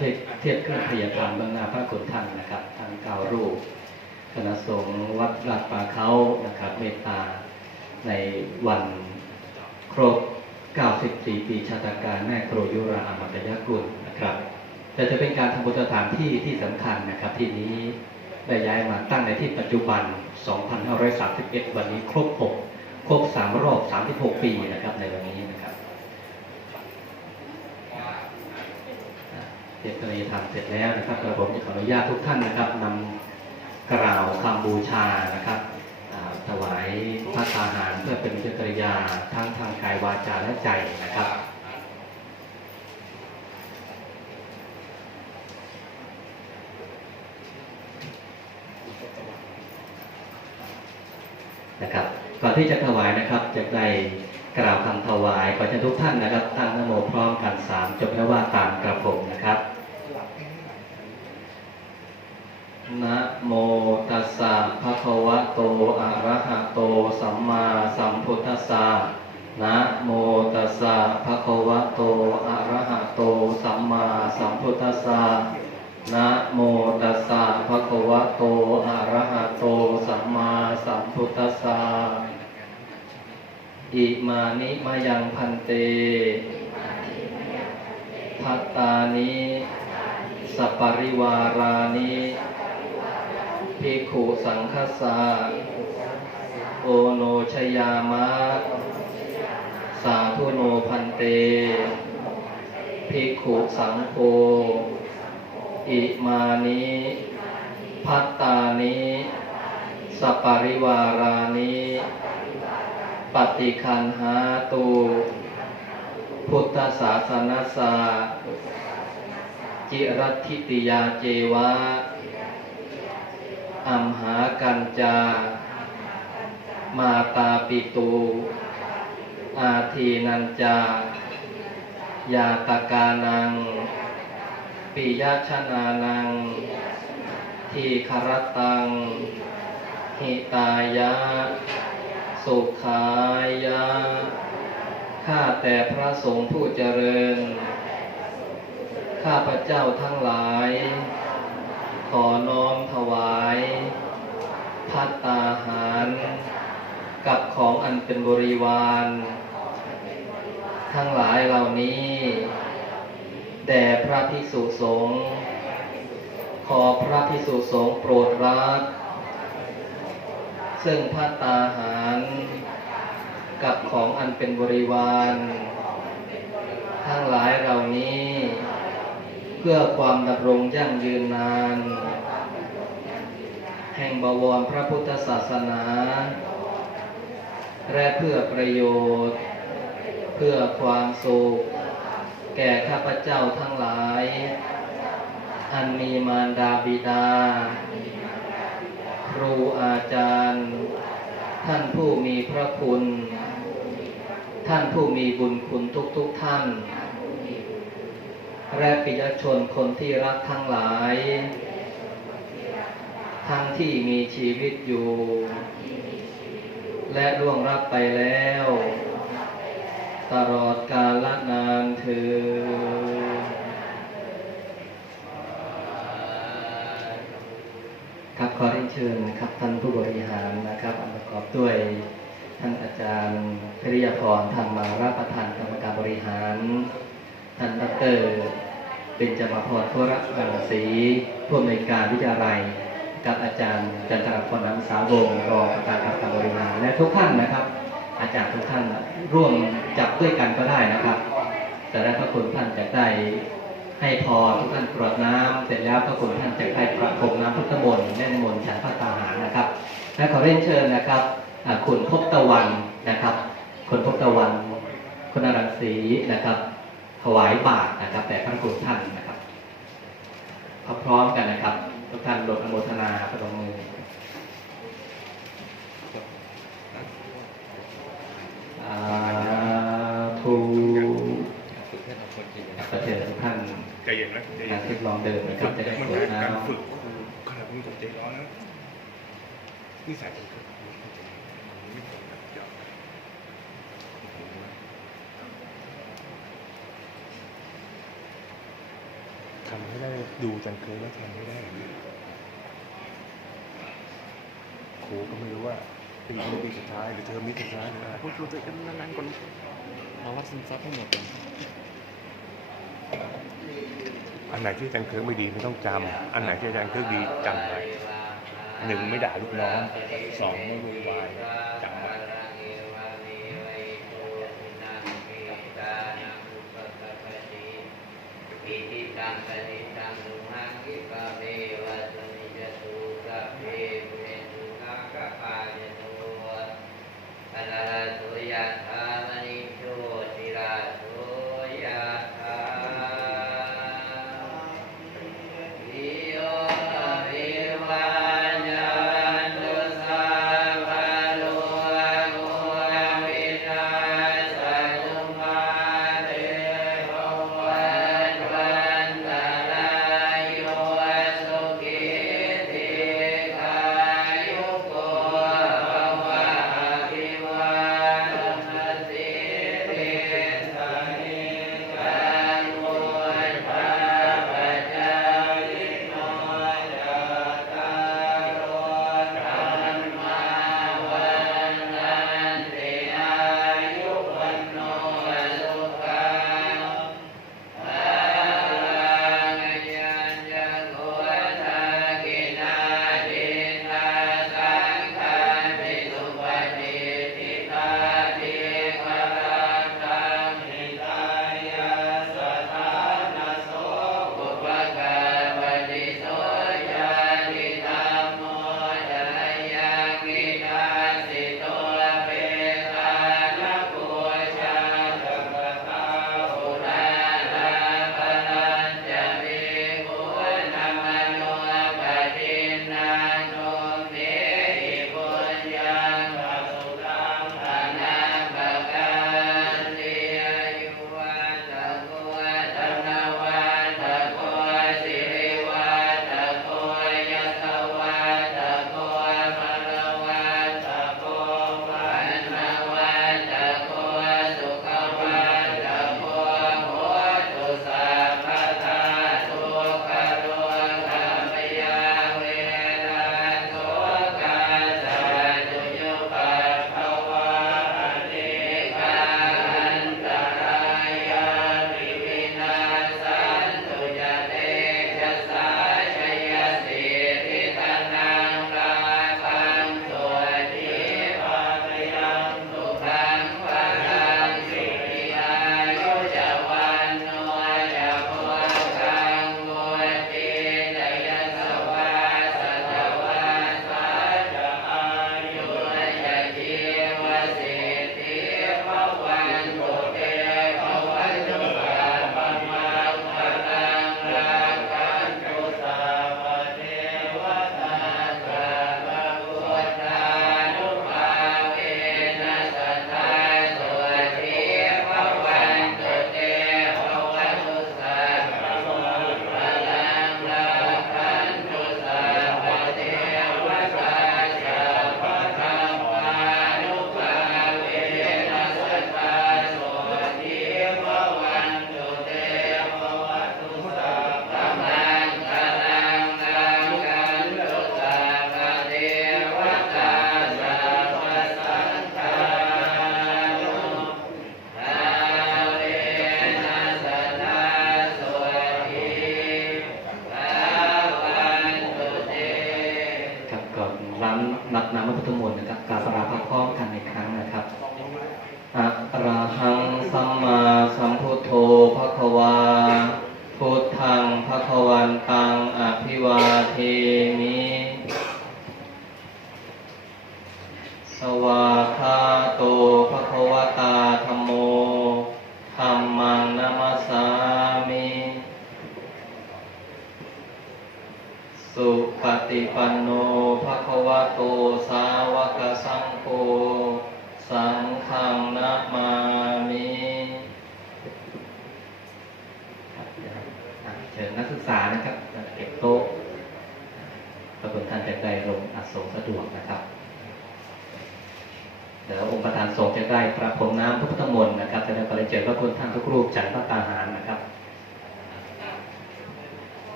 เทียบเทียบเครื่องพยาธรรมบื้องนาพระคุณท่านนะครับทั้งเก้ารูปคณะสงฆ์วัดลาดป่าเขานะครับเมตตาในวันครบ 94 ปีชาตการแม่ครูยุราอมตยกุลนะครับแต่จะเป็นการทำบุญสถานที่ที่สำคัญนะครับที่นี้ได้ย้ายมาตั้งในที่ปัจจุบัน 2531 วันนี้ครบ 6 ครบ 3 รอบ 36 ปีนะครับในวันนี้นะครับอะ เจตนาธรรมเสร็จแล้วนะครับกระผมจะขออนุญาตทุกท่านนะครับนำกล่าวคำบูชานะครับถวายพระทาหารเพื่อเป็นวิจตริยาทั้งทางกายวาจาและใจนะครับนะครับก่อนที่จะถวายนะครับจะได้กล่าวคำถวายขอเชิญทุกท่านนะครับตั้งนโมพร้อมจบแล้วว่าตามกระผมนะครับนะโมตัสสะภะคะวะโตอะระหะโตสัมมาสัม พุทธัสสะนะโมตัสสะภะคะวะโต อะระหะโต สัมมาสัมพุทธัสสะนะโมตัสสะภะคะวะโต อะระหะโต สัมมาสัมพุทธัสสะอิมานิมายังพันเตพัตตานิสัปริวารานิภิกขุสังคสา โอโนชยามะ สาธุโนพันเต ภิกขุสังโฆ อิมานิพัตตานิสัปปริวารานิปฏิคันหาตูพุทธศาสนาสาจิรัติติยาเจวะอัมหากัญจา มาตาปิตูอาทีนันจายาตกานัง ปิยชนานัง ทีคารตัง หิตายะ สุขายะ ข้าแต่พระสงฆ์ผู้เจริญ ข้าพระเจ้าทั้งหลาย ขอน้อมถวาย พัตตาหา กับของอันเป็นบริวาร ทั้งหลายเหล่านี้ แด่พระภิกษุสงฆ์ขอพระภิกษุสงฆ์โปรดรักซึ่งพัตตาหาร กับของอันเป็นบริวาร ทั้งหลายเหล่านี้ เพื่อความดำรงยั่งยืนนาน แห่งบวรพระพุทธศาสนา และเพื่อประโยชน์ เพื่อความสุข แก่ข้าพเจ้าทั้งหลาย อันมีมารดาบิดา ครูอาจารย์ ท่านผู้มีพระคุณ ท่านผู้มีบุญคุณทุกๆทท่าน และปิยชนคนที่รักทั้งหลาย ทั้งที่มีชีวิตอยู่ และล่วงรับไปแล้ว ตลอดกาลนานเธอครับขอเรียนเชิญนะครับท่านผู้บริหารนะครับประกอบด้วยท่านอาจารย์พิริยพรธรรมาราประธานกรรมการบริหาร ท่านดอกเตอรเป็นจมาพรพุระรังสีผู้อำนวยการวิทยาลัย กับอาจารย์จันทรพรน้ำสาวงศ์รองประธานกรรมบริหารและทุกท่านนะครับ อาจารย์ทุกท่านร่วมจับด้วยกันก็ได้นะครับ แต่ได้วพระคุณท่านจะได้ให้พรทุกท่านกรวดน้ำเสร็จแล้วพระคุณท่านจะได้ประพรมน้ำพุทธมนต์แม่นมนต์ฉันพระตาหารนะครับ และขอเรียนเชิญนะครับคุณพบตะวันนะครับคุณพบตะวันคุณอรังสีนะครับ ถวายบาตรนะครับ แต่พระคุณท่านนะครับพร้อมกันนะครับ ทุกท่านลดอนุโมทนาประนมมือสาธุฝึกให้เราคนจริงขอเชิทุกท่านใจเย็นนะใจเย็กานรทดลองเดินนะครับจะได้มันสวดเป็นน้การฝึกขนาดมึงใจร้อนนะนี่ส่เป็ ทำให้ได้ดูจังเคยแล้วทำไม่ได้ครูก็ไม่รู้ว่าปีนี้ปีสุดท้ายหรือเทอมนี้สุดท้ายหรืออะไรพูดคุยกันนานๆก่อนมาว่าซึมซับให้หมดเลยอันไหนที่จังเคยไม่ดีไม่ต้องจำอันไหนที่จังเคยดีจำไว้หนึ่งไม่ด่าลูกน้องสองไม่วุ่นวาย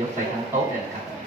ยกใส่ทั้งโต๊ะเนี่ยครับ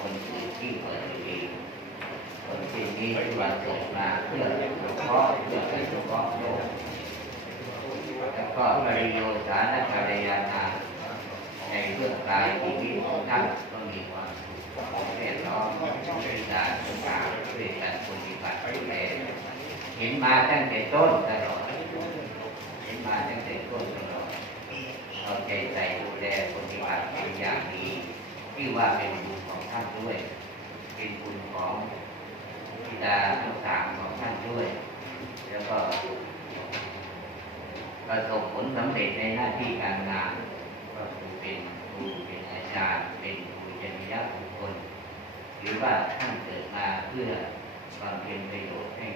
คนอื่นที่คนเองคนที่นี้มาจบมาเพื่อหลวงพ่อเพื่อให้หลงพ่อโลกแล้วก็มาริโยสานจารยานาในเรื่องกายชีวิตของท่านก็มีความสุขเรียนร้องด้วยการศึกษาด้วยการปฏิบัติดูแลเห็นมาตั้งแต่ต้นตลอดเห็นมาตั้งแต่ต้นตลอดเอาใจใส่ดูแลปฏิบัติเป็นอย่างดี ชื่ว่าเป็นบุญของท่านด้วย เป็นบุญของบิดาทั้สามของท่านด้วย แล้วก็ประสบผลสำเร็จในหน้าที่การงานก็คือเป็นครูเป็นอาจารย์ เป็นครูจริยบุคคลหรือว่าท่านเกิดมาเพื่อความเพ็ญประโยชน์ให้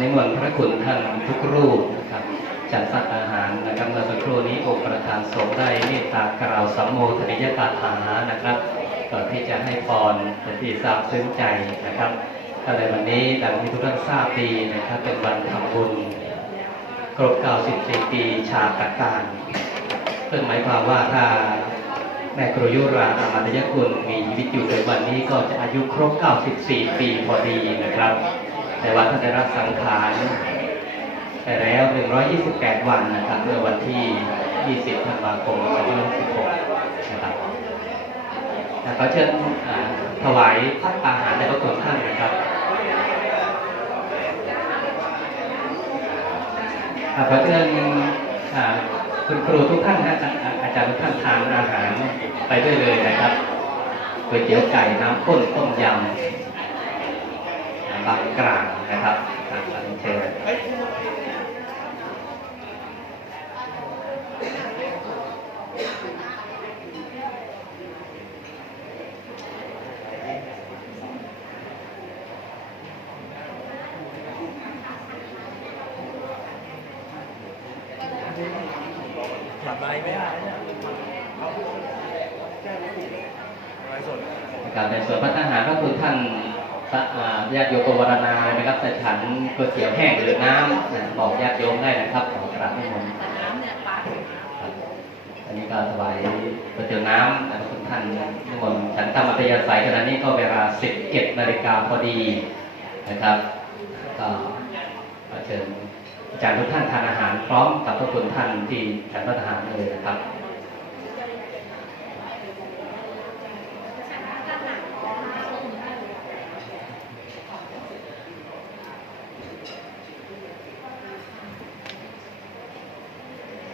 นมนต์พระคุณท่านทุกรูปนะครับจัดสักอาหารนะครับเมื่อสักครู่นี้องค์ประธานสงฆ์ได้เมตตากล่าวสัมโมทนิยกาถานะนะครับก่อนที่จะให้พรเป็นที่ทราบซึ้งใจนะครับก็ในวันนี้ดังที่ทุกท่านทราบดีนะครับ เป็นวันทำบุญครบ94ปีชาตการซึ่งหมายความว่าถ้าแม่ครูยุราอมัตยกุลมีชีวิตอยู่ในวันนี้ก็จะอายุครบ 94 ปีพอดีนะครับ แต่ว่าท่านได้รับสังขารไปแล้ว 128 วันนะครับเมื่อวันที่ 20 ธันวาคม 2516นะครับแล้วก็เชิญถวายพัฒอาหารในพระคุณท่านนะครับขอเชิญคุณครูทุกท่านนะอาจารย์ทุกท่านทานอาหารไปด้วยเลยนะครับก๋วยเตี๋ยวไก่น้ำข้นต้มยำ บางกลางนะครับทางอันเชิญนะครับในส่วนพระทหารก็คือท่านพระอ่า ญาติโยมวรณานะครับแต่ฉันก๋วยเตี๋ยวแห้งหรือน้ำนะบอกญาติโยมได้นะครับขอกราบนิมนต์น้ำเนี่ยปาดอันนี้ก็ถวายก๋วยเตี๋ยวน้ำนะครับคุณท่านนิมนต์ฉันทำอัตยาศัยขณะนี้ก็เวลา11นาฬิกาพอดีนะครับก็เชิญอาจารย์ทุกท่านทานอาหารพร้อมกับพระคุณท่านที่ฉันพระทหารเลยนะครับ